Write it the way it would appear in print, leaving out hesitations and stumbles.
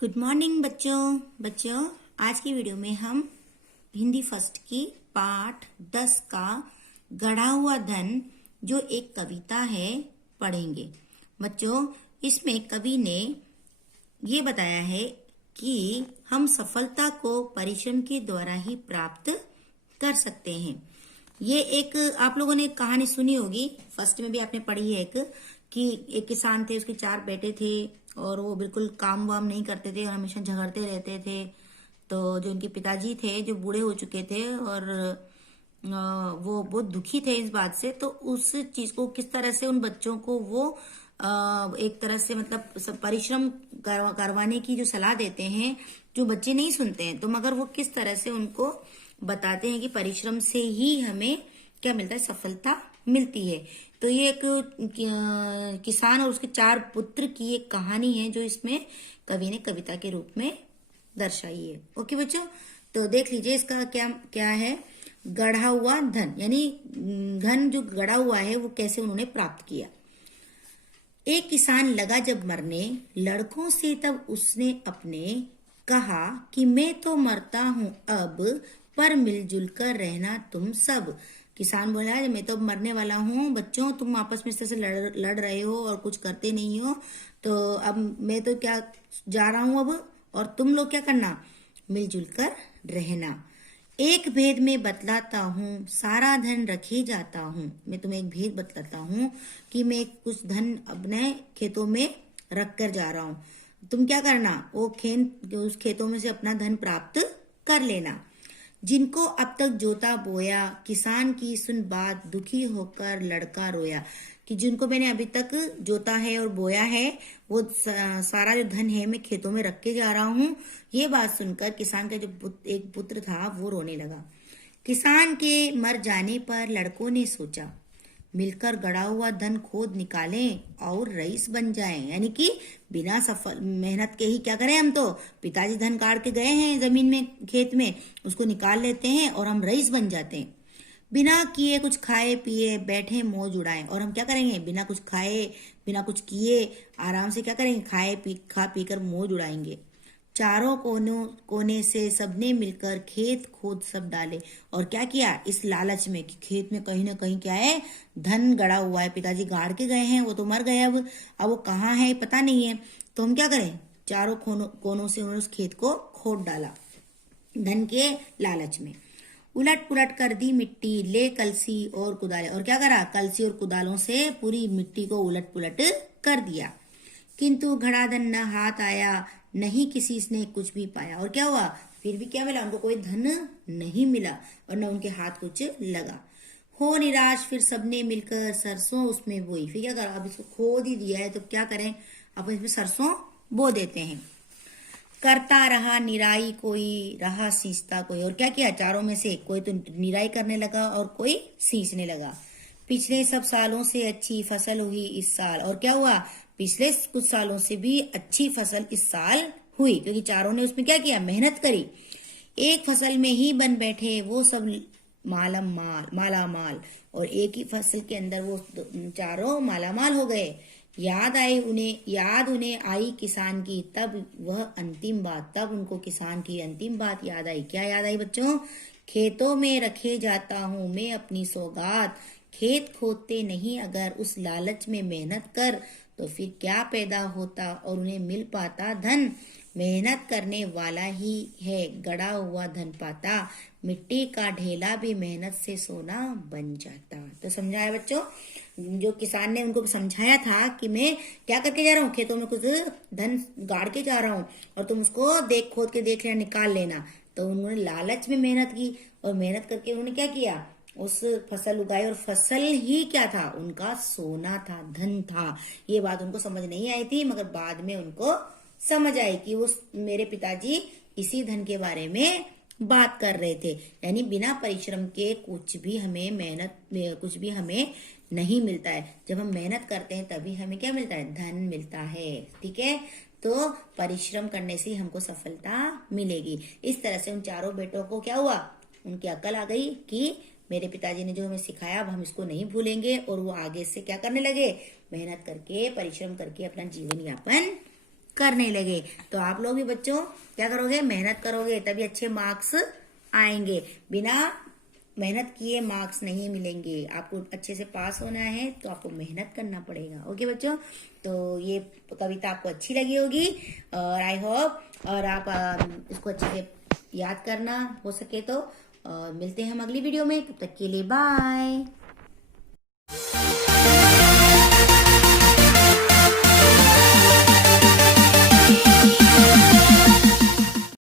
Good morning बच्चों आज की वीडियो में हम हिंदी फर्स्ट की पाठ 10 का गढ़ा हुआ धन जो एक कविता है पढ़ेंगे। बच्चों, इसमें कवि ने ये बताया है कि हम सफलता को परिश्रम के द्वारा ही प्राप्त कर सकते हैं। ये एक आप लोगों ने कहानी सुनी होगी, फर्स्ट में भी आपने पढ़ी है कि एक किसान थे, उसके 4 बेटे थे और वो बिल्कुल काम वाम नहीं करते थे और हमेशा झगड़ते रहते थे। तो जो उनके पिताजी थे जो बूढ़े हो चुके थे और वो बहुत दुखी थे इस बात से, तो उस चीज को किस तरह से उन बच्चों को वो एक तरह से मतलब परिश्रम करवाने की जो सलाह देते हैं, जो बच्चे नहीं सुनते हैं, तो मगर वो किस तरह से उनको बताते हैं कि परिश्रम से ही हमें क्या मिलता है, सफलता मिलती है। तो ये एक किसान और उसके 4 पुत्र की एक कहानी है जो इसमें कवि ने कविता के रूप में दर्शाई है। ओके बच्चों, तो देख लीजिए इसका क्या क्या है। गढ़ा हुआ धन, यानी धन जो गढ़ा हुआ है वो कैसे उन्होंने प्राप्त किया। एक किसान लगा जब मरने लड़कों से, तब उसने अपने कहा कि मैं तो मरता हूं अब, पर मिलजुल कर रहना तुम सब। किसान बोला मैं तो मरने वाला हूँ, बच्चों तुम आपस में इस तरह से लड़ रहे हो और कुछ करते नहीं हो, तो अब मैं तो क्या जा रहा हूँ अब, और तुम लोग क्या करना, मिलजुल कर रहना। एक भेद में बतलाता हूँ, सारा धन रखे जाता हूँ। मैं तुम्हें एक भेद बतलाता हूँ कि मैं कुछ धन अपने खेतों में रख कर जा रहा हूँ, तुम क्या करना, वो उस खेतों में से अपना धन प्राप्त कर लेना। जिनको अब तक जोता बोया, किसान की सुन बात, दुखी होकर लड़का रोया। कि जिनको मैंने अभी तक जोता है और बोया है, वो सारा जो धन है मैं खेतों में रख के जा रहा हूँ। ये बात सुनकर किसान का जो एक पुत्र था वो रोने लगा। किसान के मर जाने पर लड़कों ने सोचा, मिलकर गड़ा हुआ धन खोद निकालें और रईस बन जाएं। यानी कि बिना सफल मेहनत के ही क्या करें, हम तो पिताजी धन काट के गए हैं जमीन में, खेत में, उसको निकाल लेते हैं और हम रईस बन जाते हैं। बिना किए कुछ खाए पिए बैठे मौज उड़ाएं। और हम क्या करेंगे, बिना कुछ खाए बिना कुछ किए आराम से क्या करेंगे, खा पी कर मौज उड़ाएंगे। चारों कोने से सबने मिलकर खेत खोद सब डाले। और क्या किया, इस लालच में कि खेत में कहीं ना कहीं क्या है, धन गड़ा हुआ है, पिताजी गाड़ के गए हैं, वो तो मर गए, अब वो कहाँ है पता नहीं है, तो हम क्या करें, चारों कोनों से उन्होंने उस खेत को खोद डाला धन के लालच में। उलट पुलट कर दी मिट्टी, ले कलसी और कुदाले। और क्या करा, कलसी और कुदालों से पूरी मिट्टी को उलट पुलट कर दिया। किंतु घड़ा धन न हाथ आया, नहीं किसी ने कुछ भी पाया। और क्या हुआ, फिर भी क्या मिला, उनको कोई धन नहीं मिला और न उनके हाथ कुछ लगा। हो निराश फिर सबने मिलकर सरसों उसमें बोई। फिर क्या करा, अब इसको खोद ही दिया है तो क्या करें, अब इसमें सरसों बो देते हैं। करता रहा निराई कोई, रहा सींचता कोई। और क्या किया, चारों में से कोई तो निराई करने लगा और कोई सींचने लगा। पिछले सब सालों से अच्छी फसल हुई इस साल। और क्या हुआ, पिछले कुछ सालों से भी अच्छी फसल इस साल हुई, क्योंकि चारों ने उसमें क्या किया, मेहनत करी। एक फसल में ही बन बैठे वो सब माला माल। और एक ही फसल के अंदर वो चारों माला माल हो गए। याद उन्हें आई किसान की, तब वह अंतिम बात, तब उनको किसान की अंतिम बात याद आई। क्या याद आई बच्चों, खेतों में रखे जाता हूँ मैं अपनी सौगात, खेत खोदते नहीं अगर उस लालच में मेहनत कर, तो फिर क्या पैदा होता और उन्हें मिल पाता धन। मेहनत करने वाला ही है गड़ा हुआ धन पाता, मिट्टी का ढेला भी मेहनत से सोना बन जाता। तो समझाया बच्चों, जो किसान ने उनको समझाया था कि मैं क्या करके जा रहा हूँ, खेतों में कुछ धन गाड़ के जा रहा हूँ और तुम उसको खोद के देख लेना, निकाल लेना। तो उन्होंने लालच में मेहनत की और मेहनत करके उन्होंने क्या किया, उस फसल उगाई, और फसल ही क्या था, उनका सोना था, धन था। ये बात उनको समझ नहीं आई थी, मगर बाद में उनको समझ आई कि उस मेरे पिताजी इसी धन के बारे में बात कर रहे थे। यानी बिना परिश्रम के कुछ भी हमें नहीं मिलता है। जब हम मेहनत करते हैं तभी हमें क्या मिलता है, धन मिलता है। ठीक है, तो परिश्रम करने से हमको सफलता मिलेगी। इस तरह से उन चारों बेटों को क्या हुआ, उनकी अकल आ गई कि मेरे पिताजी ने जो हमें सिखाया अब हम इसको नहीं भूलेंगे, और वो आगे से क्या करने लगे, मेहनत करके परिश्रम करके अपना जीवन यापन करने लगे। तो आप लोग भी बच्चों क्या करोगे, मेहनत करोगे तभी अच्छे मार्क्स आएंगे। बिना मेहनत किए मार्क्स नहीं मिलेंगे। आपको अच्छे से पास होना है तो आपको मेहनत करना पड़ेगा। ओके बच्चों, तो ये कविता आपको अच्छी लगी होगी और आई होप, और आप इसको अच्छे से याद करना, हो सके तो। मिलते हैं हम अगली वीडियो में, तब तक के लिए बाय।